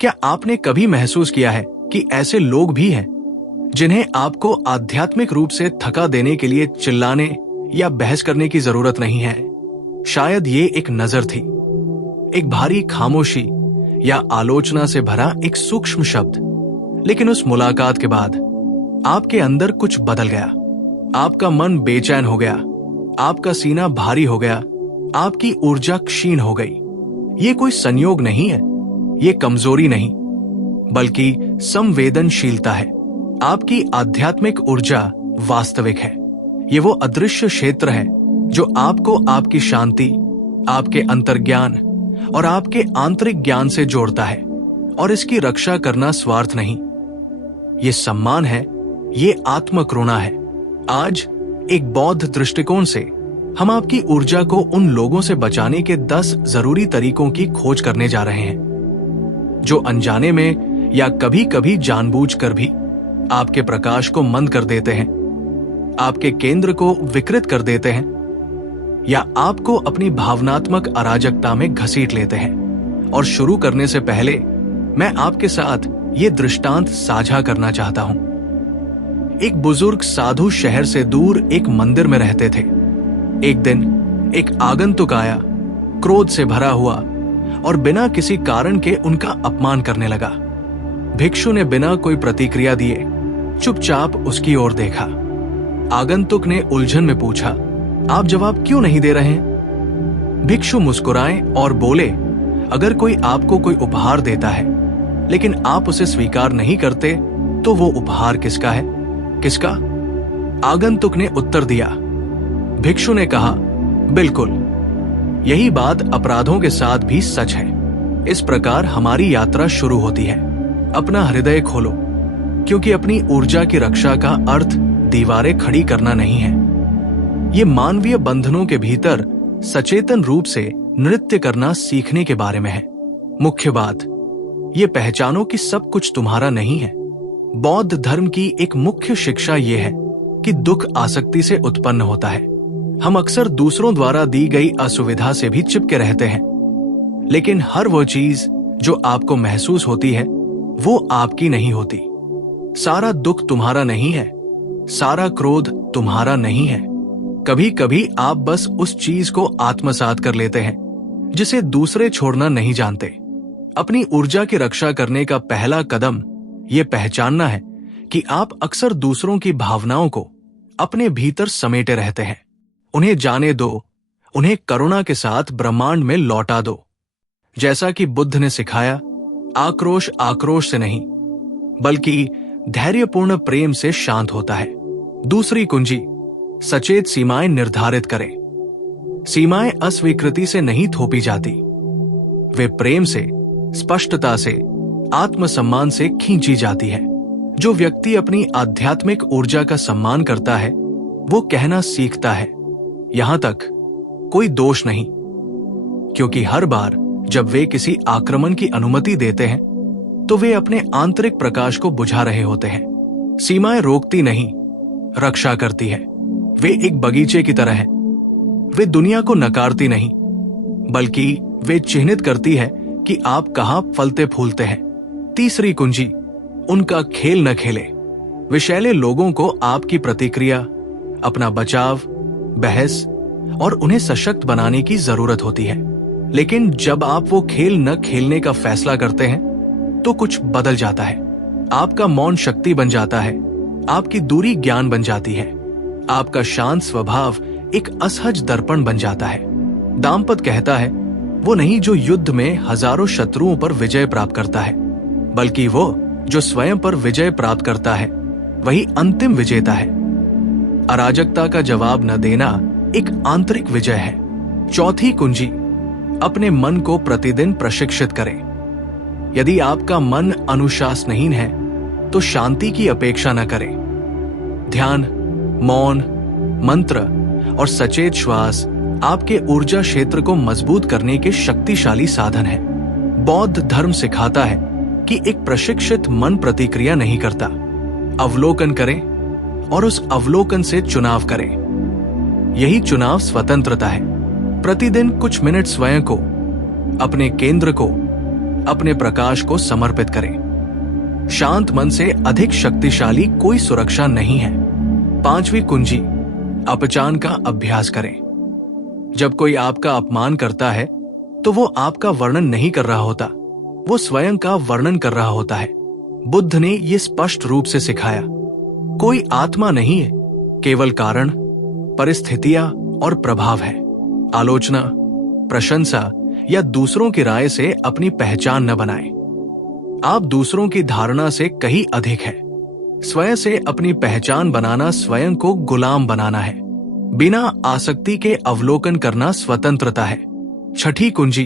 क्या आपने कभी महसूस किया है कि ऐसे लोग भी हैं जिन्हें आपको आध्यात्मिक रूप से थका देने के लिए चिल्लाने या बहस करने की जरूरत नहीं है? शायद ये एक नजर थी, एक भारी खामोशी या आलोचना से भरा एक सूक्ष्म शब्द। लेकिन उस मुलाकात के बाद आपके अंदर कुछ बदल गया। आपका मन बेचैन हो गया, आपका सीना भारी हो गया, आपकी ऊर्जा क्षीण हो गई। ये कोई संयोग नहीं है, ये कमजोरी नहीं, बल्कि संवेदनशीलता है। आपकी आध्यात्मिक ऊर्जा वास्तविक है। ये वो अदृश्य क्षेत्र है जो आपको आपकी शांति, आपके अंतर्ज्ञान और आपके आंतरिक ज्ञान से जोड़ता है। और इसकी रक्षा करना स्वार्थ नहीं, ये सम्मान है, ये आत्मकरुणा है। आज एक बौद्ध दृष्टिकोण से हम आपकी ऊर्जा को उन लोगों से बचाने के 10 जरूरी तरीकों की खोज करने जा रहे हैं जो अनजाने में या कभी कभी जानबूझकर भी आपके प्रकाश को मंद कर देते हैं, आपके केंद्र को विकृत कर देते हैं या आपको अपनी भावनात्मक अराजकता में घसीट लेते हैं। और शुरू करने से पहले मैं आपके साथ ये दृष्टांत साझा करना चाहता हूं। एक बुजुर्ग साधु शहर से दूर एक मंदिर में रहते थे। एक दिन एक आगंतुक आया, क्रोध से भरा हुआ और बिना किसी कारण के उनका अपमान करने लगा। भिक्षु ने बिना कोई प्रतिक्रिया दिए चुपचाप उसकी ओर देखा। आगंतुक ने उलझन में पूछा, आप जवाब क्यों नहीं दे रहे हैं? भिक्षु मुस्कुराए और बोले, अगर कोई आपको कोई उपहार देता है लेकिन आप उसे स्वीकार नहीं करते तो वो उपहार किसका है? किसका? आगंतुक ने उत्तर दिया। भिक्षु ने कहा, बिल्कुल, यही बात अपराधों के साथ भी सच है। इस प्रकार हमारी यात्रा शुरू होती है। अपना हृदय खोलो, क्योंकि अपनी ऊर्जा की रक्षा का अर्थ दीवारें खड़ी करना नहीं है। ये मानवीय बंधनों के भीतर सचेतन रूप से नृत्य करना सीखने के बारे में है। मुख्य बात, ये पहचानो कि सब कुछ तुम्हारा नहीं है। बौद्ध धर्म की एक मुख्य शिक्षा ये है कि दुख आसक्ति से उत्पन्न होता है। हम अक्सर दूसरों द्वारा दी गई असुविधा से भी चिपके रहते हैं, लेकिन हर वो चीज जो आपको महसूस होती है वो आपकी नहीं होती। सारा दुख तुम्हारा नहीं है, सारा क्रोध तुम्हारा नहीं है। कभी कभी आप बस उस चीज को आत्मसात कर लेते हैं जिसे दूसरे छोड़ना नहीं जानते। अपनी ऊर्जा की रक्षा करने का पहला कदम ये पहचानना है कि आप अक्सर दूसरों की भावनाओं को अपने भीतर समेटे रहते हैं। उन्हें जाने दो, उन्हें करुणा के साथ ब्रह्मांड में लौटा दो। जैसा कि बुद्ध ने सिखाया, आक्रोश आक्रोश से नहीं बल्कि धैर्यपूर्ण प्रेम से शांत होता है। दूसरी कुंजी, सचेत सीमाएं निर्धारित करें। सीमाएं अस्वीकृति से नहीं थोपी जाती, वे प्रेम से, स्पष्टता से, आत्मसम्मान से खींची जाती है। जो व्यक्ति अपनी आध्यात्मिक ऊर्जा का सम्मान करता है वो कहना सीखता है, यहां तक कोई दोष नहीं, क्योंकि हर बार जब वे किसी आक्रमण की अनुमति देते हैं तो वे अपने आंतरिक प्रकाश को बुझा रहे होते हैं। सीमाएं रोकती नहीं, रक्षा करती है। वे एक बगीचे की तरह हैं। वे दुनिया को नकारती नहीं, बल्कि वे चिन्हित करती है कि आप कहां फलते फूलते हैं। तीसरी कुंजी, उनका खेल न खेले। विषैले लोगों को आपकी प्रतिक्रिया, अपना बचाव, बहस और उन्हें सशक्त बनाने की जरूरत होती है। लेकिन जब आप वो खेल न खेलने का फैसला करते हैं तो कुछ बदल जाता है। आपका मौन शक्ति बन जाता है, आपकी दूरी ज्ञान बन जाती है, आपका शांत स्वभाव एक असहज दर्पण बन जाता है। दाम्पत्य कहता है, वो नहीं जो युद्ध में हजारों शत्रुओं पर विजय प्राप्त करता है, बल्कि वो जो स्वयं पर विजय प्राप्त करता है वही अंतिम विजेता है। अराजकता का जवाब न देना एक आंतरिक विजय है। चौथी कुंजी, अपने मन को प्रतिदिन प्रशिक्षित करें। यदि आपका मन अनुशासनहीन है तो शांति की अपेक्षा न करें। ध्यान, मौन, मंत्र और सचेत श्वास आपके ऊर्जा क्षेत्र को मजबूत करने के शक्तिशाली साधन है। बौद्ध धर्म सिखाता है कि एक प्रशिक्षित मन प्रतिक्रिया नहीं करता। अवलोकन करें और उस अवलोकन से चुनाव करें। यही चुनाव स्वतंत्रता है। प्रतिदिन कुछ मिनट स्वयं को, अपने केंद्र को, अपने प्रकाश को समर्पित करें। शांत मन से अधिक शक्तिशाली कोई सुरक्षा नहीं है। 5वीं कुंजी, अपचान का अभ्यास करें। जब कोई आपका अपमान करता है तो वो आपका वर्णन नहीं कर रहा होता, वो स्वयं का वर्णन कर रहा होता है। बुद्ध ने ये स्पष्ट रूप से सिखाया। कोई आत्मा नहीं है, केवल कारण, परिस्थितियां और प्रभाव है। आलोचना, प्रशंसा या दूसरों की राय से अपनी पहचान न बनाएं। आप दूसरों की धारणा से कहीं अधिक है। स्वयं से अपनी पहचान बनाना स्वयं को गुलाम बनाना है। बिना आसक्ति के अवलोकन करना स्वतंत्रता है। 6ठी कुंजी,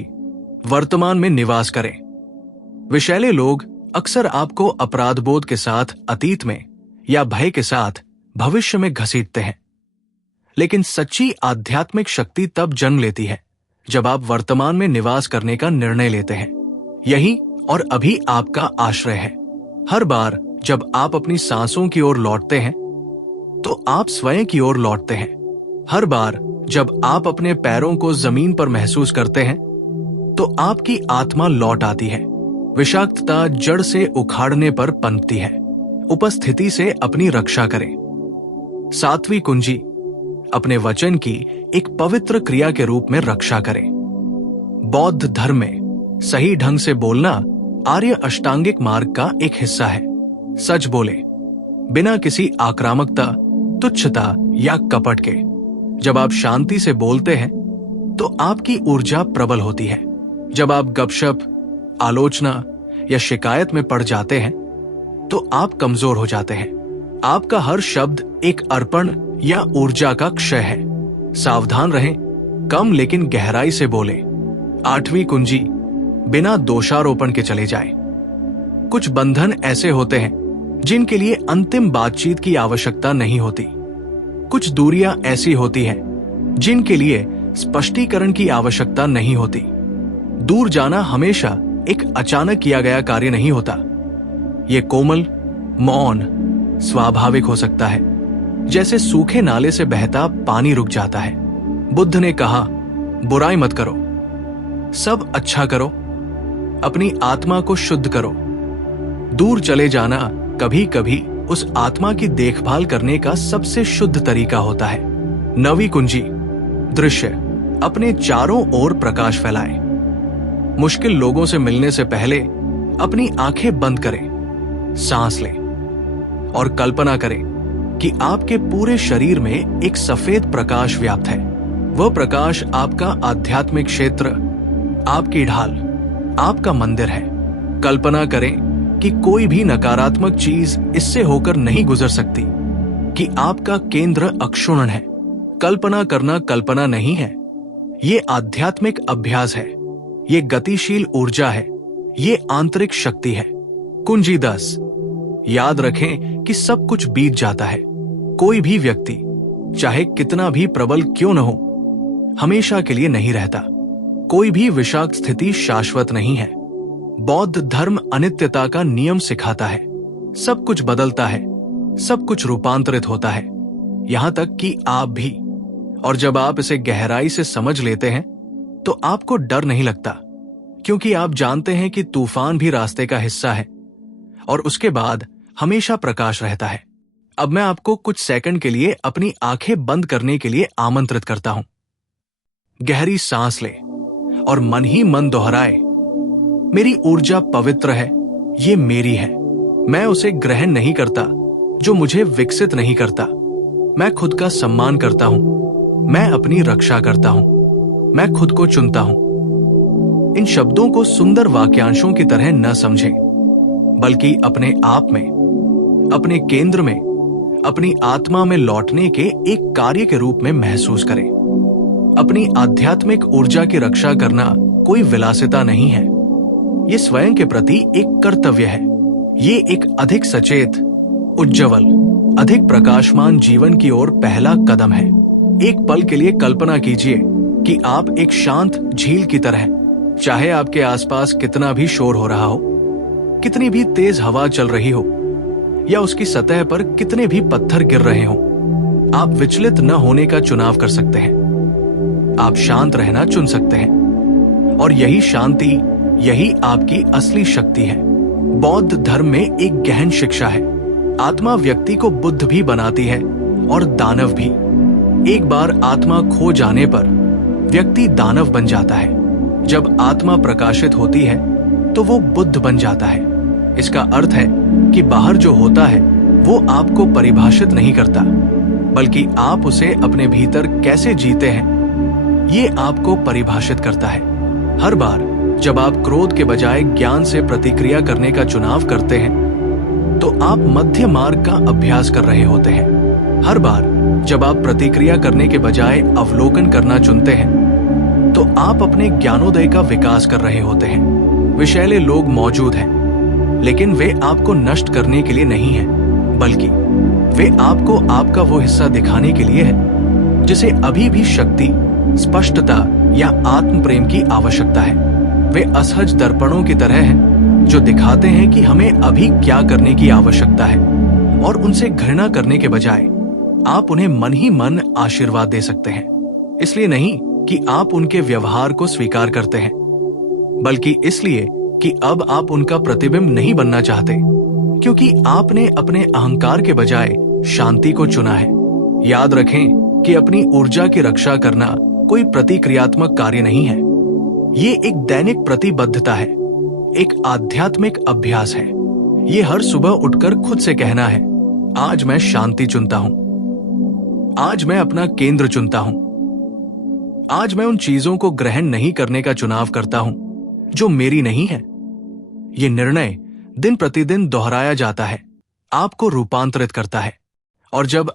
वर्तमान में निवास करें। विषैले लोग अक्सर आपको अपराधबोध के साथ अतीत में या भय के साथ भविष्य में घसीटते हैं, लेकिन सच्ची आध्यात्मिक शक्ति तब जन्म लेती है जब आप वर्तमान में निवास करने का निर्णय लेते हैं। यही और अभी आपका आश्रय है। हर बार जब आप अपनी सांसों की ओर लौटते हैं तो आप स्वयं की ओर लौटते हैं। हर बार जब आप अपने पैरों को जमीन पर महसूस करते हैं तो आपकी आत्मा लौट आती है। विषाक्तता जड़ से उखाड़ने पर पनपती है। उपस्थिति से अपनी रक्षा करें। 7वीं कुंजी, अपने वचन की एक पवित्र क्रिया के रूप में रक्षा करें। बौद्ध धर्म में सही ढंग से बोलना आर्य अष्टांगिक मार्ग का एक हिस्सा है। सच बोले, बिना किसी आक्रामकता, तुच्छता या कपट के। जब आप शांति से बोलते हैं तो आपकी ऊर्जा प्रबल होती है। जब आप गपशप, आलोचना या शिकायत में पड़ जाते हैं तो आप कमजोर हो जाते हैं। आपका हर शब्द एक अर्पण या ऊर्जा का क्षय है। सावधान रहें, कम लेकिन गहराई से बोले। 8वीं कुंजी, बिना दोषारोपण के चले जाएं। कुछ बंधन ऐसे होते हैं जिनके लिए अंतिम बातचीत की आवश्यकता नहीं होती। कुछ दूरियां ऐसी होती हैं जिनके लिए स्पष्टीकरण की आवश्यकता नहीं होती। दूर जाना हमेशा एक अचानक किया गया कार्य नहीं होता। ये कोमल, मौन, स्वाभाविक हो सकता है, जैसे सूखे नाले से बहता पानी रुक जाता है। बुद्ध ने कहा, बुराई मत करो, सब अच्छा करो, अपनी आत्मा को शुद्ध करो। दूर चले जाना कभी कभी उस आत्मा की देखभाल करने का सबसे शुद्ध तरीका होता है। 9वीं कुंजी, दृश्य, अपने चारों ओर प्रकाश फैलाएं। मुश्किल लोगों से मिलने से पहले अपनी आंखें बंद करें, सांस लें और कल्पना करें कि आपके पूरे शरीर में एक सफेद प्रकाश व्याप्त है। वह प्रकाश आपका आध्यात्मिक क्षेत्र, आपकी ढाल, आपका मंदिर है। कल्पना करें कि कोई भी नकारात्मक चीज इससे होकर नहीं गुजर सकती, कि आपका केंद्र अक्षुण्ण है। कल्पना करना कल्पना नहीं है, ये आध्यात्मिक अभ्यास है, ये गतिशील ऊर्जा है, ये आंतरिक शक्ति है। कुंजी 10, याद रखें कि सब कुछ बीत जाता है। कोई भी व्यक्ति, चाहे कितना भी प्रबल क्यों न हो, हमेशा के लिए नहीं रहता। कोई भी विषाक्त स्थिति शाश्वत नहीं है। बौद्ध धर्म अनित्यता का नियम सिखाता है। सब कुछ बदलता है, सब कुछ रूपांतरित होता है, यहां तक कि आप भी। और जब आप इसे गहराई से समझ लेते हैं तो आपको डर नहीं लगता, क्योंकि आप जानते हैं कि तूफान भी रास्ते का हिस्सा है और उसके बाद हमेशा प्रकाश रहता है। अब मैं आपको कुछ सेकंड के लिए अपनी आंखें बंद करने के लिए आमंत्रित करता हूं। गहरी सांस ले और मन ही मन दोहराए, मेरी ऊर्जा पवित्र है, ये मेरी है। मैं उसे ग्रहण नहीं करता जो मुझे विकसित नहीं करता। मैं खुद का सम्मान करता हूं, मैं अपनी रक्षा करता हूं, मैं खुद को चुनता हूं। इन शब्दों को सुंदर वाक्यांशों की तरह न समझें, बल्कि अपने आप में, अपने केंद्र में, अपनी आत्मा में लौटने के एक कार्य के रूप में महसूस करें। अपनी आध्यात्मिक ऊर्जा की रक्षा करना कोई विलासिता नहीं है, ये स्वयं के प्रति एक कर्तव्य है। ये एक अधिक सचेत, उज्ज्वल, अधिक प्रकाशमान जीवन की ओर पहला कदम है। एक पल के लिए कल्पना कीजिए कि आप एक शांत झील की तरह हैं। चाहे आपके आसपास कितना भी शोर हो रहा हो, कितनी भी तेज हवा चल रही हो, या उसकी सतह पर कितने भी पत्थर गिर रहे हो, आप विचलित न होने का चुनाव कर सकते हैं। आप शांत रहना चुन सकते हैं, और यही शांति, यही आपकी असली शक्ति है। बौद्ध धर्म में एक गहन शिक्षा है। आत्मा व्यक्ति को बुद्ध भी बनाती है और दानव भी। एक बार आत्मा खो जाने पर व्यक्ति दानव बन जाता है। जब आत्मा प्रकाशित होती है तो वो बुद्ध बन जाता है। इसका अर्थ है कि बाहर जो होता है वो आपको परिभाषित नहीं करता, बल्कि आप उसे अपने भीतर कैसे जीते हैं ये आपको परिभाषित करता है। हर बार जब आप क्रोध के बजाय ज्ञान से प्रतिक्रिया करने का चुनाव करते हैं तो आप मध्य मार्ग का अभ्यास कर रहे होते हैं। हर बार जब आप प्रतिक्रिया करने के बजाय अवलोकन करना चुनते हैं तो आप अपने ज्ञानोदय का विकास कर रहे होते हैं। विषैले लोग मौजूद हैं, लेकिन वे आपको नष्ट करने के लिए नहीं हैं, बल्कि वे आपको आपका वो हिस्सा दिखाने के लिए है जिसे अभी भी शक्ति, स्पष्टता या आत्म प्रेम की आवश्यकता है। वे असहज दर्पणों की तरह हैं जो दिखाते हैं कि हमें अभी क्या करने की आवश्यकता है, और उनसे घृणा करने के बजाय आप उन्हें मन ही मन आशीर्वाद दे सकते हैं। इसलिए नहीं कि आप उनके व्यवहार को स्वीकार करते हैं, बल्कि इसलिए कि अब आप उनका प्रतिबिंब नहीं बनना चाहते, क्योंकि आपने अपने अहंकार के बजाय शांति को चुना है। याद रखें कि अपनी ऊर्जा की रक्षा करना कोई प्रतिक्रियात्मक कार्य नहीं है। ये एक दैनिक प्रतिबद्धता है, एक आध्यात्मिक अभ्यास है। ये हर सुबह उठकर खुद से कहना है, आज मैं शांति चुनता हूं, आज मैं अपना केंद्र चुनता हूं, आज मैं उन चीजों को ग्रहण नहीं करने का चुनाव करता हूं जो मेरी नहीं है। ये निर्णय दिन प्रतिदिन दोहराया जाता है, आपको रूपांतरित करता है, और जब